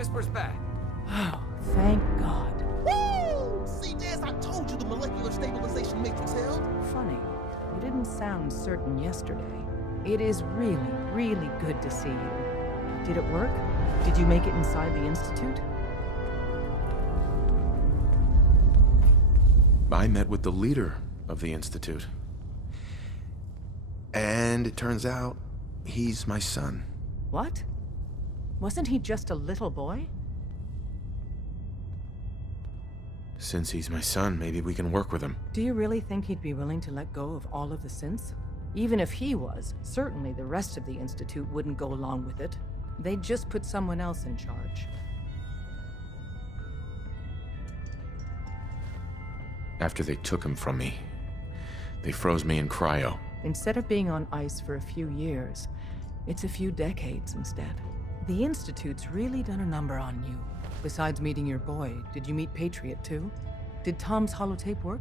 whispers back. Oh, thank God. Woo! See, Jazz, I told you the molecular stabilization matrix held. Funny, you didn't sound certain yesterday. It is really, really good to see you. Did it work? Did you make it inside the Institute? I met with the leader of the Institute. And it turns out, he's my son. What? Wasn't he just a little boy? Since he's my son, maybe we can work with him. Do you really think he'd be willing to let go of all of the synths? Even if he was, certainly the rest of the Institute wouldn't go along with it. They'd just put someone else in charge. After they took him from me, they froze me in cryo. Instead of being on ice for a few years, it's a few decades instead. The Institute's really done a number on you. Besides meeting your boy, did you meet Patriot too? Did Tom's holotape work?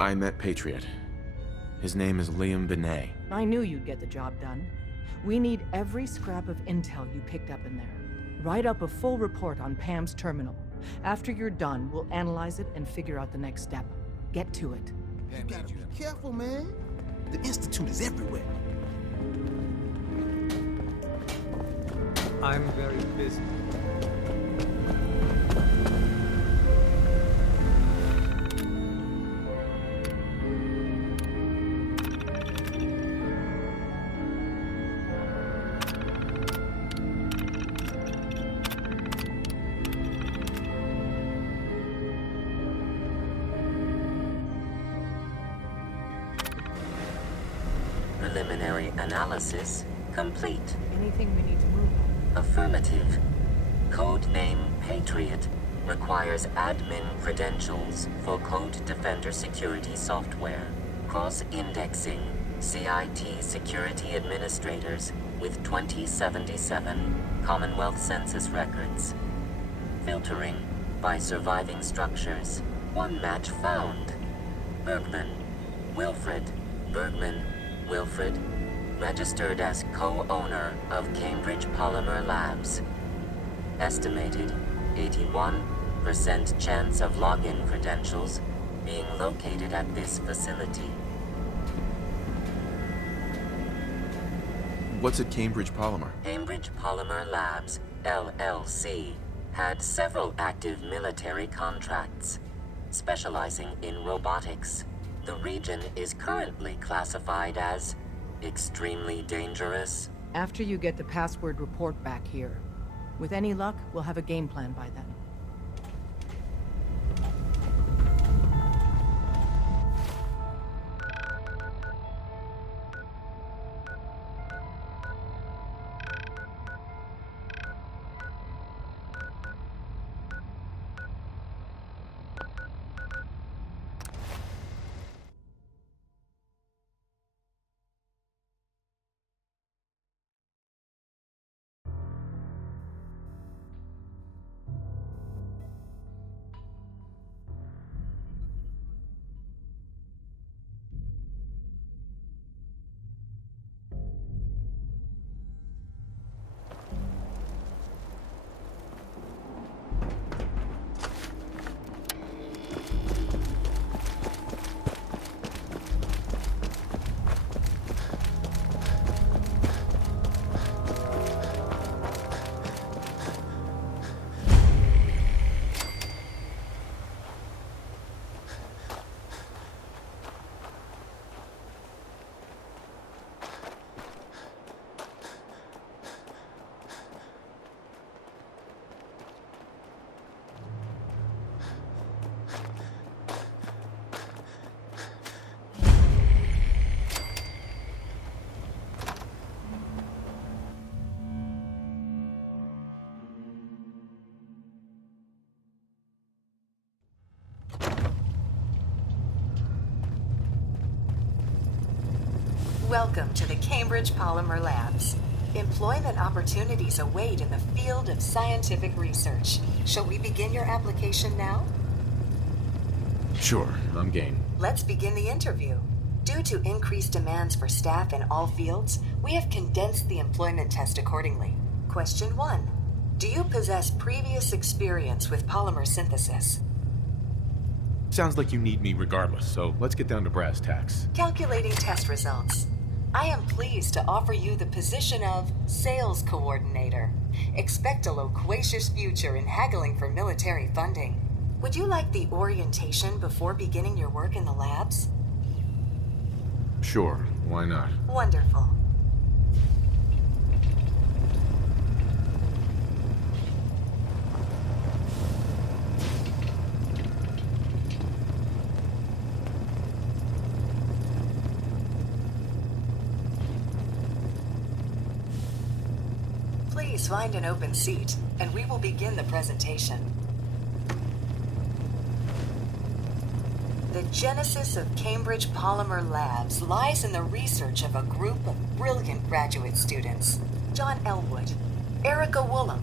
I met Patriot. His name is Liam Benet. I knew you'd get the job done. We need every scrap of intel you picked up in there. Write up a full report on Pam's terminal. After you're done, we'll analyze it and figure out the next step. Get to it. You gotta be careful, man. The Institute is everywhere. I'm very busy. Preliminary analysis complete. Anything we need to move on? Affirmative. Codename Patriot requires admin credentials for Code Defender security software. Cross-indexing CIT security administrators with 2077 Commonwealth Census records. Filtering by surviving structures. One match found. Bergman. Wilfred. Bergman. Wilfred. Registered as co-owner of Cambridge Polymer Labs. Estimated 81% chance of login credentials being located at this facility. What's at Cambridge Polymer? Cambridge Polymer Labs, LLC, had several active military contracts, specializing in robotics. The region is currently classified as extremely dangerous. After you get the password report back here. With any luck, we'll have a game plan by then. Welcome to the Cambridge Polymer Labs. Employment opportunities await in the field of scientific research. Shall we begin your application now? Sure, I'm game. Let's begin the interview. Due to increased demands for staff in all fields, we have condensed the employment test accordingly. Question 1. Do you possess previous experience with polymer synthesis? Sounds like you need me regardless, so let's get down to brass tacks. Calculating test results. I am pleased to offer you the position of sales coordinator. Expect a loquacious future in haggling for military funding. Would you like the orientation before beginning your work in the labs? Sure, why not? Wonderful. Please find an open seat, and we will begin the presentation. The genesis of Cambridge Polymer Labs lies in the research of a group of brilliant graduate students. John Elwood, Erica Woolham,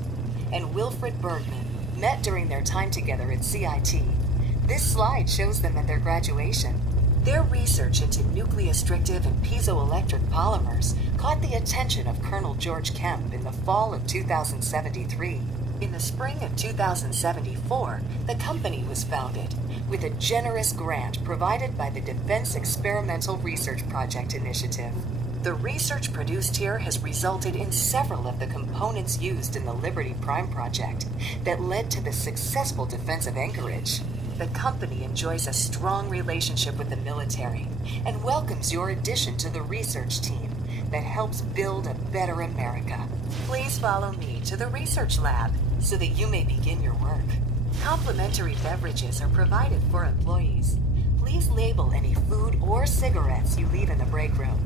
and Wilfred Bergman met during their time together at CIT. This slide shows them at their graduation. Their research into nucleostrictive and piezoelectric polymers caught the attention of Colonel George Kemp in the fall of 2073. In the spring of 2074, the company was founded with a generous grant provided by the Defense Experimental Research Project Initiative. The research produced here has resulted in several of the components used in the Liberty Prime project that led to the successful defense of Anchorage. The company enjoys a strong relationship with the military and welcomes your addition to the research team that helps build a better America. Please follow me to the research lab so that you may begin your work. Complimentary beverages are provided for employees. Please label any food or cigarettes you leave in the break room.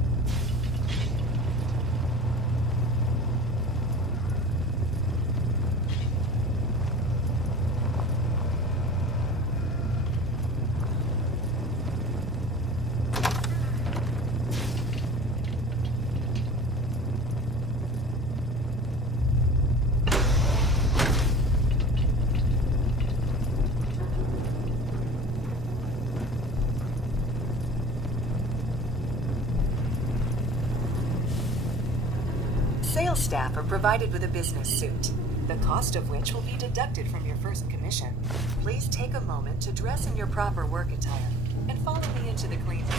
Sales staff are provided with a business suit, the cost of which will be deducted from your first commission. Please take a moment to dress in your proper work attire and follow me into the clean room.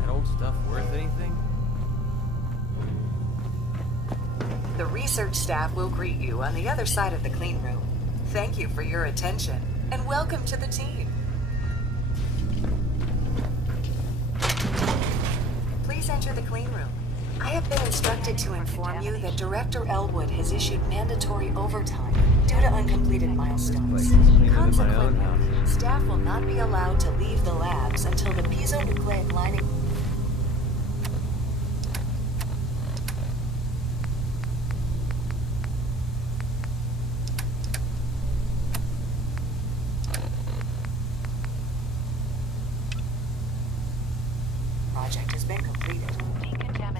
That old stuff worth anything? The research staff will greet you on the other side of the clean room. Thank you for your attention and welcome to the team. Please enter the clean room. I have been instructed to inform you that Director Elwood has issued mandatory overtime due to uncompleted milestones. Consequently, staff will not be allowed to leave the labs until the piezonucleic lining project has been completed.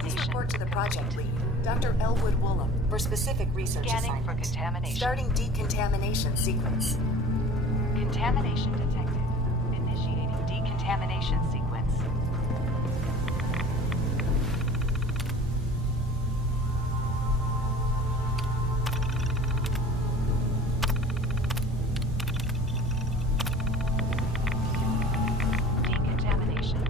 Please report to the project lead, Dr. Elwood Woolham, for specific research Scanning for assignments. contamination. Starting decontamination sequence. Contamination detected. Initiating decontamination sequence. Decontamination.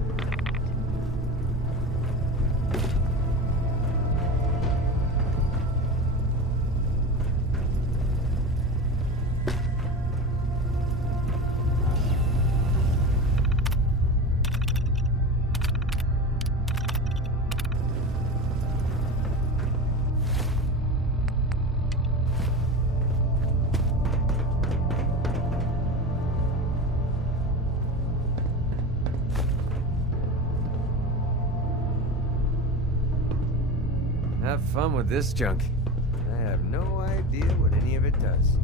Have fun with this junk. I have no idea what any of it does.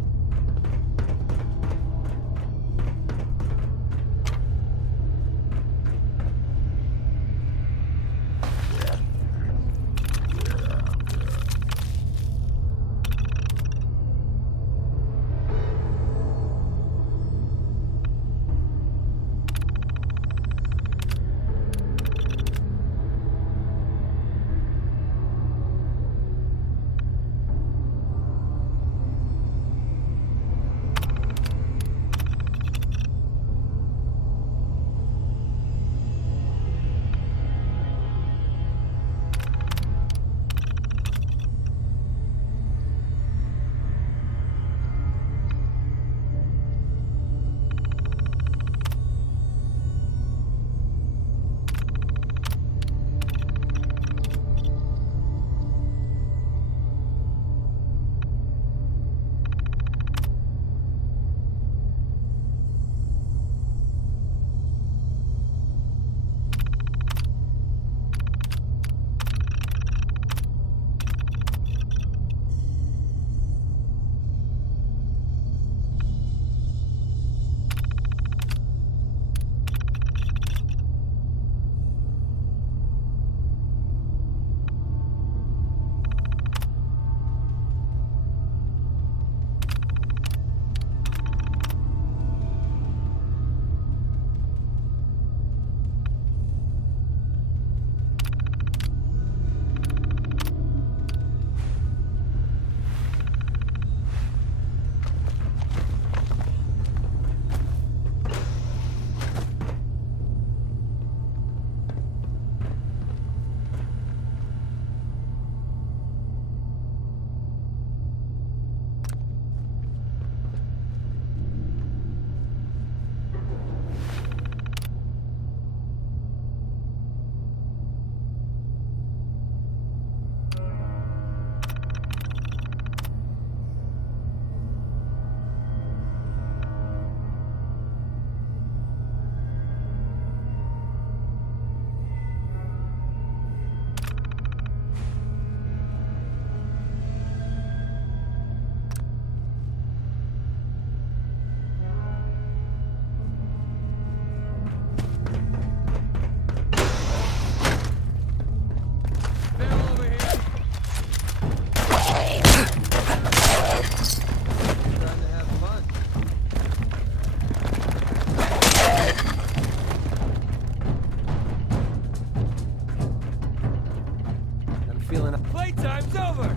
feeling... Playtime's over!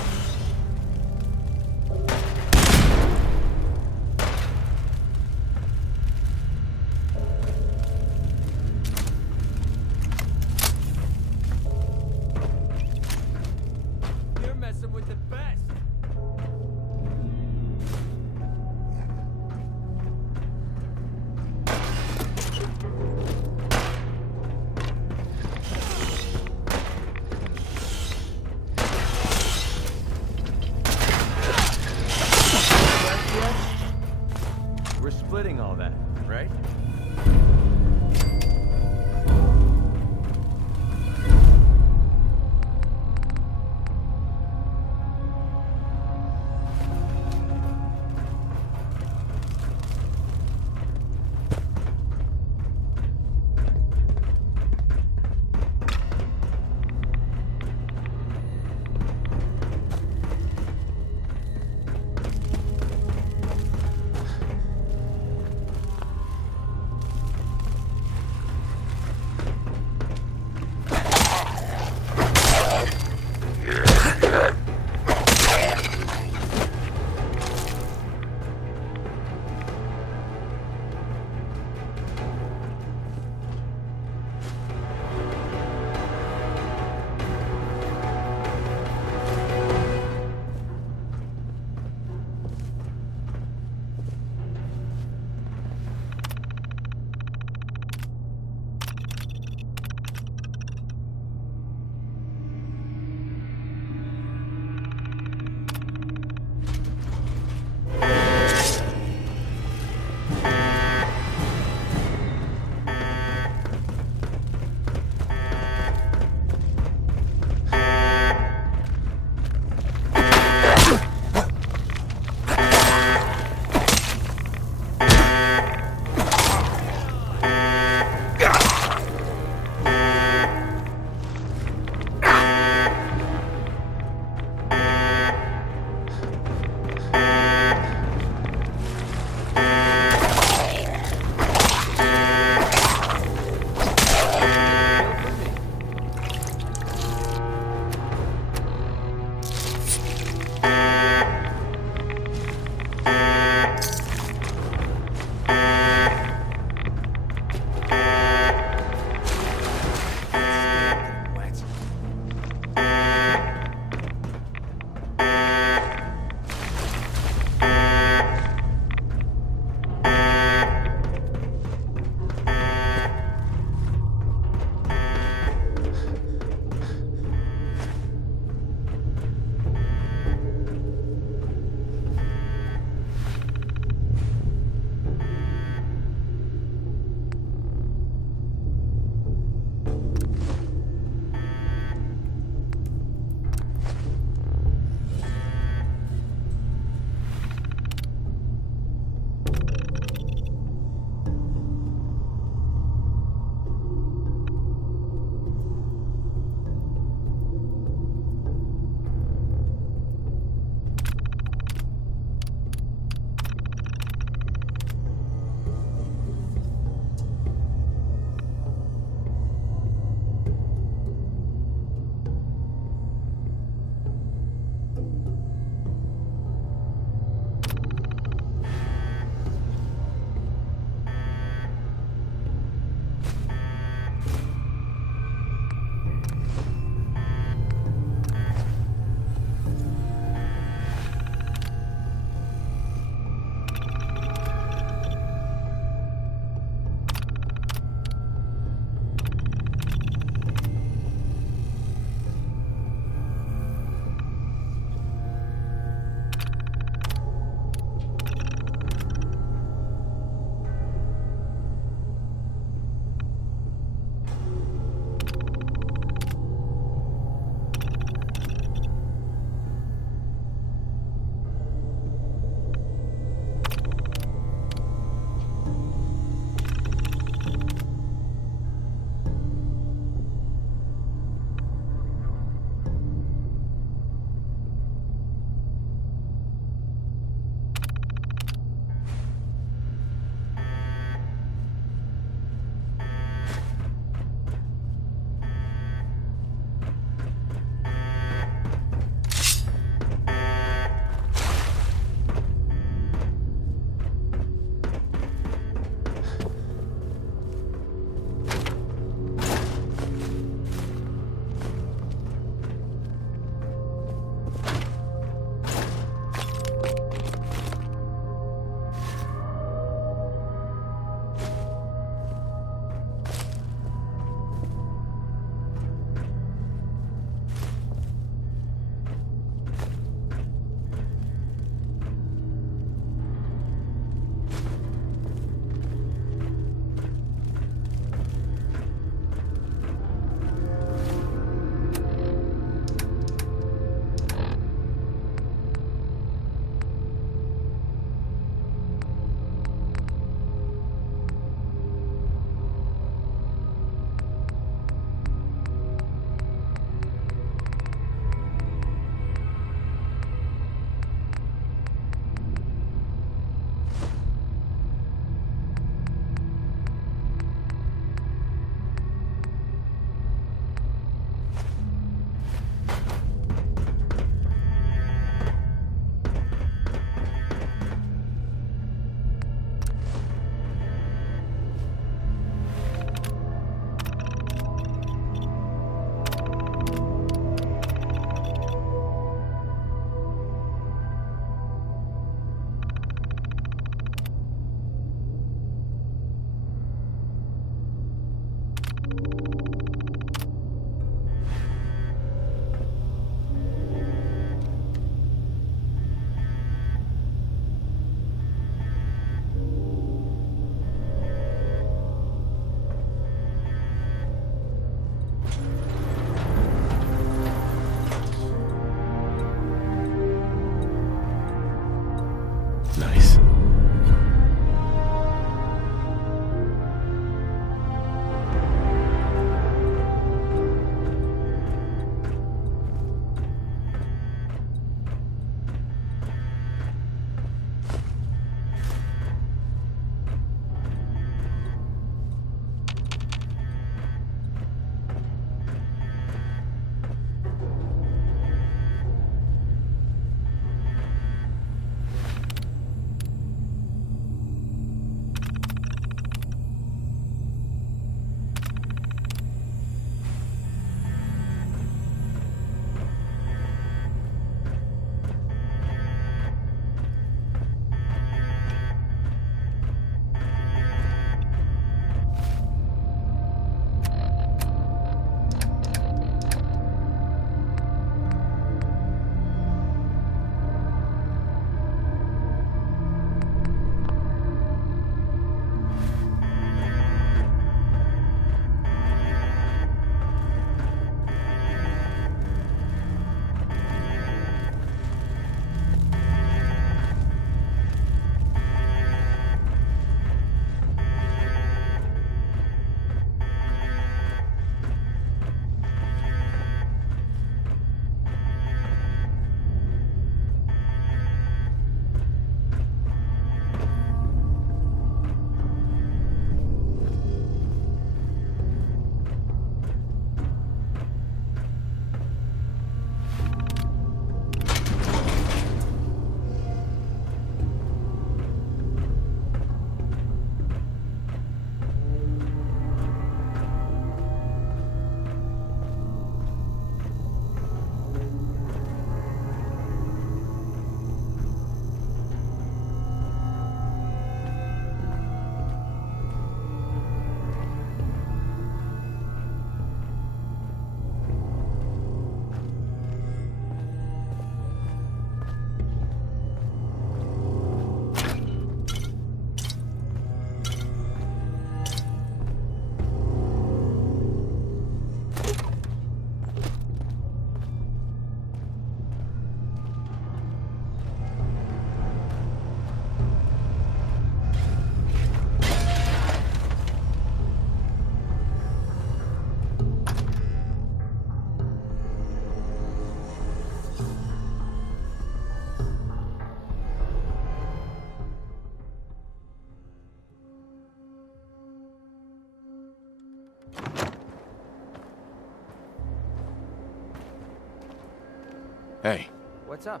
Hey, What's up?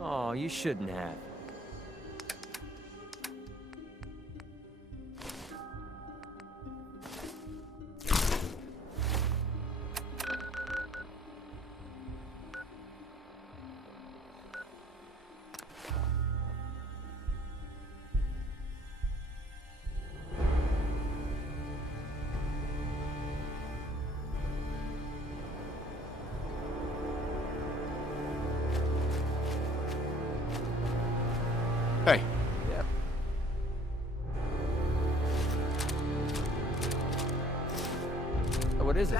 Oh, you shouldn't have. hey. Yep. What is it?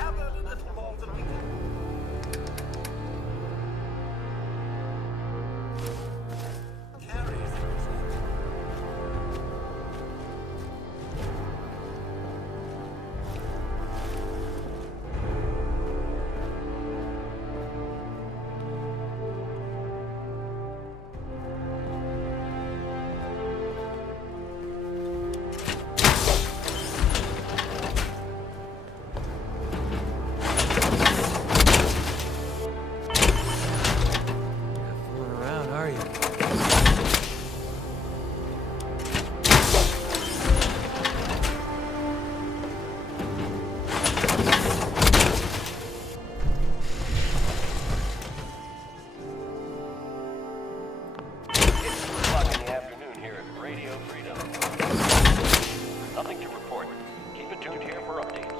Fooling around, are you? It's 2 o'clock in the afternoon here at Radio Freedom. Nothing to report. Keep it tuned here for updates.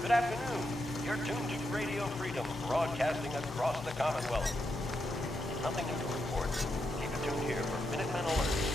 Good afternoon. You're tuned to Radio Freedom, broadcasting across the Commonwealth. Nothing new to report. Keep it tuned here for Minutemen Alert.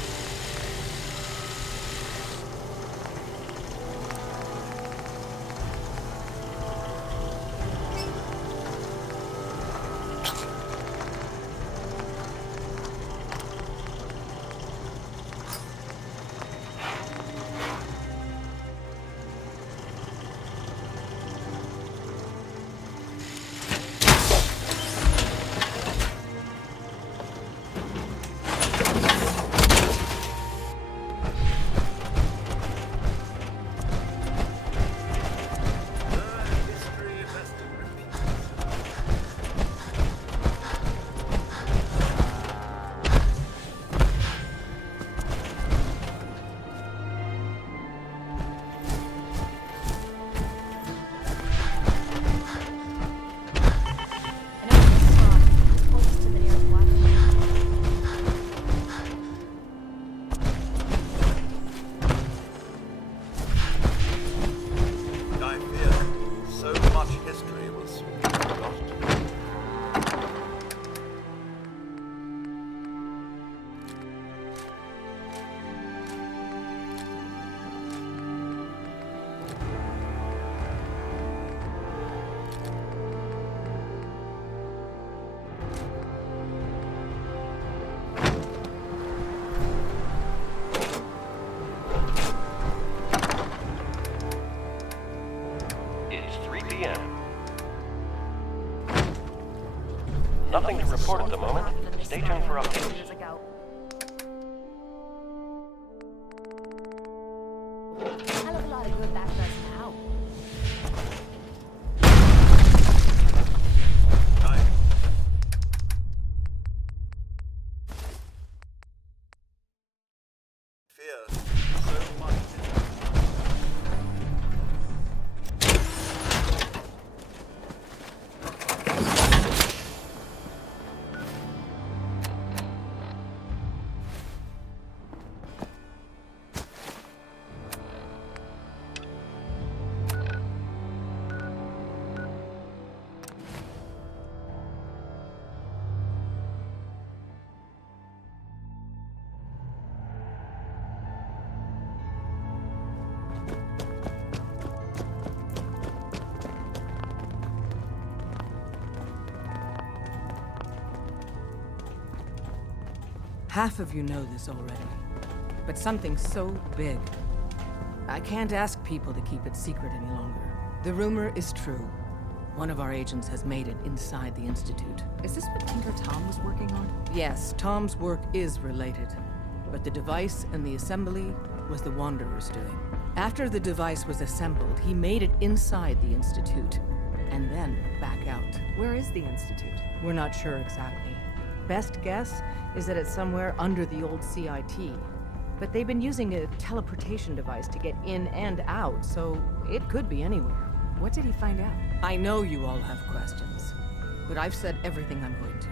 I fear so much history will soon be forgotten. It's 3 p.m. Nothing to report at the moment. Stay tuned for updates. Hell of a lot of good that does now. Fear so much history. Half of you know this already. But something so big, I can't ask people to keep it secret any longer. The rumor is true. One of our agents has made it inside the Institute. Is this what Tinker Tom was working on? Yes, Tom's work is related. But the device and the assembly was the Wanderer's doing. After the device was assembled, he made it inside the Institute, and then back out. Where is the Institute? We're not sure exactly. Best guess is that it's somewhere under the old CIT. But they've been using a teleportation device to get in and out, so it could be anywhere. What did he find out? I know you all have questions, but I've said everything I'm going to.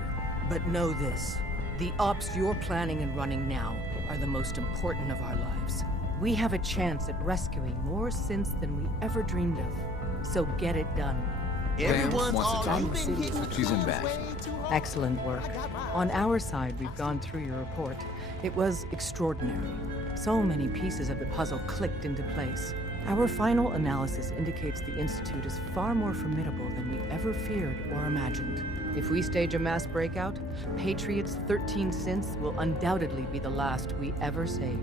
But know this, the ops you're planning and running now are the most important of our lives. We have a chance at rescuing more synths than we ever dreamed of. So get it done. Everyone wants to talk. She's in back. Excellent work. On our side, we've gone through your report. It was extraordinary. So many pieces of the puzzle clicked into place. Our final analysis indicates the Institute is far more formidable than we ever feared or imagined. If we stage a mass breakout, Patriot's 13 synths will undoubtedly be the last we ever save.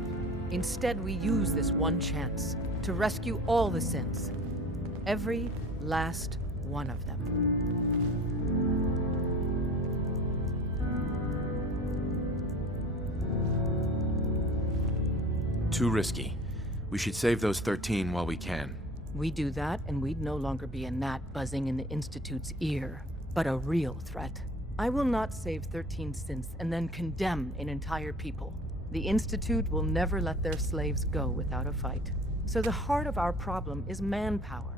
Instead, we use this one chance to rescue all the synths. Every last one of them. Too risky. We should save those 13 while we can. We do that, and we'd no longer be a gnat buzzing in the Institute's ear, but a real threat. I will not save 13 synths and then condemn an entire people. The Institute will never let their slaves go without a fight. So the heart of our problem is manpower.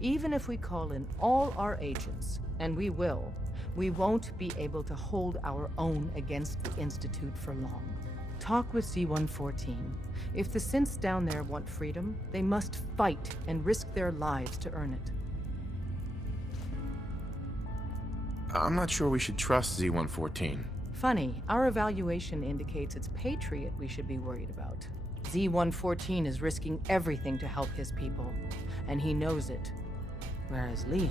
Even if we call in all our agents, and we will, we won't be able to hold our own against the Institute for long. Talk with C-114. If the synths down there want freedom, they must fight and risk their lives to earn it. I'm not sure we should trust Z-114. Funny, our evaluation indicates it's Patriot we should be worried about. Z-114 is risking everything to help his people, and he knows it. Whereas Liam,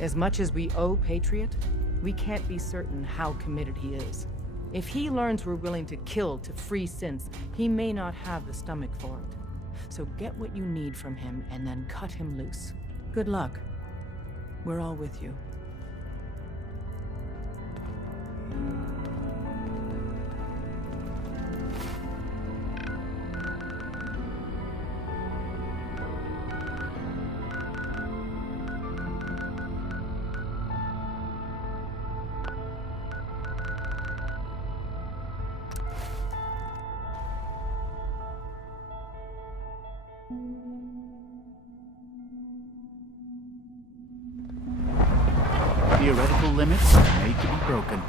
as much as we owe Patriot, we can't be certain how committed he is. If he learns we're willing to kill to free synths, he may not have the stomach for it. So get what you need from him and then cut him loose. Good luck. We're all with you. Theoretical limits are made to be broken.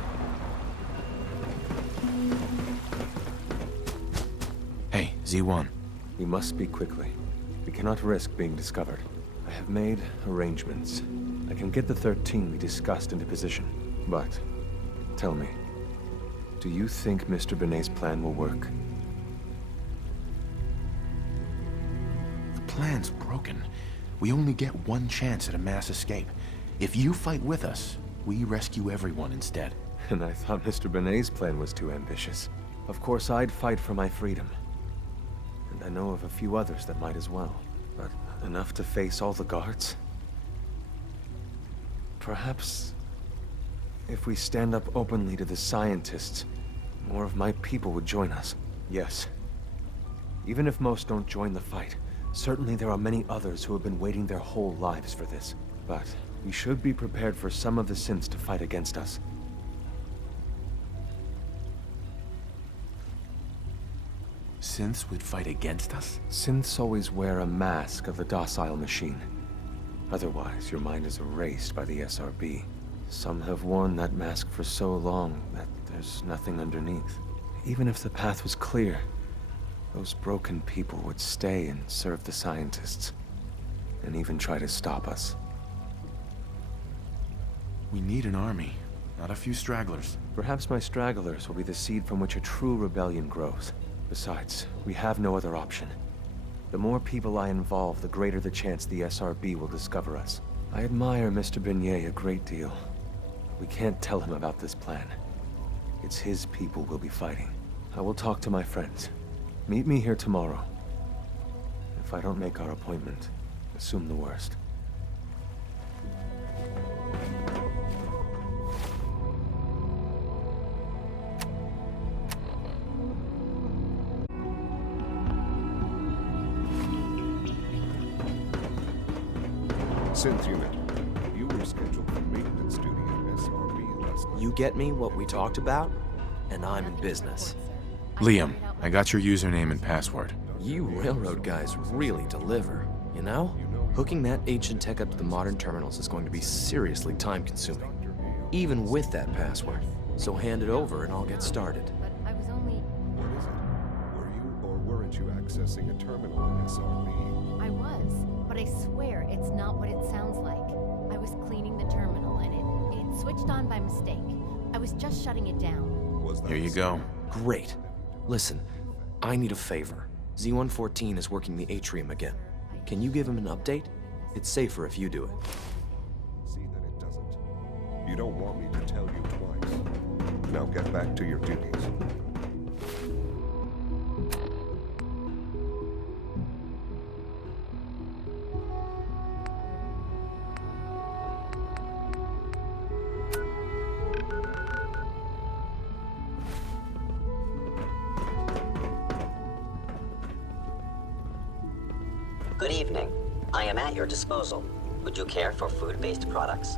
Hey, Z1. We must speak quickly. We cannot risk being discovered. I have made arrangements. I can get the 13 we discussed into position. But, tell me, do you think Mr. Benet's plan will work? The plan's broken. We only get one chance at a mass escape. If you fight with us, we rescue everyone instead. And I thought Mr. Benet's plan was too ambitious. Of course, I'd fight for my freedom. And I know of a few others that might as well. But enough to face all the guards? Perhaps, if we stand up openly to the scientists, more of my people would join us. Yes. Even if most don't join the fight, certainly there are many others who have been waiting their whole lives for this. But we should be prepared for some of the synths to fight against us. Synths would fight against us? Synths always wear a mask of the docile machine. Otherwise, your mind is erased by the SRB. Some have worn that mask for so long that there's nothing underneath. Even if the path was clear, those broken people would stay and serve the scientists, and even try to stop us. We need an army, not a few stragglers. Perhaps my stragglers will be the seed from which a true rebellion grows. Besides, we have no other option. The more people I involve, the greater the chance the SRB will discover us. I admire Mr. Benet a great deal. We can't tell him about this plan. It's his people we'll be fighting. I will talk to my friends. Meet me here tomorrow. If I don't make our appointment, assume the worst. Cynthia, you were scheduled for maintenance duty at SRB last night. You get me what we talked about, and I'm in business. Liam, I got your username and password. You railroad guys really deliver, you know? Hooking that ancient tech up to the modern terminals is going to be seriously time-consuming, even with that password. So hand it over and I'll get started. But I was only... What is it? Were you or weren't you accessing a terminal in SRB? I was, but I swear it's not what it sounds like. I was cleaning the terminal and it switched on by mistake. I was just shutting it down. Was that Here you go. Great. Listen, I need a favor. Z-114 is working the atrium again. Can you give him an update? It's safer if you do it. See that it doesn't. You don't want me to tell you twice. Now get back to your duties. Good evening. I am at your disposal. Would you care for food-based products?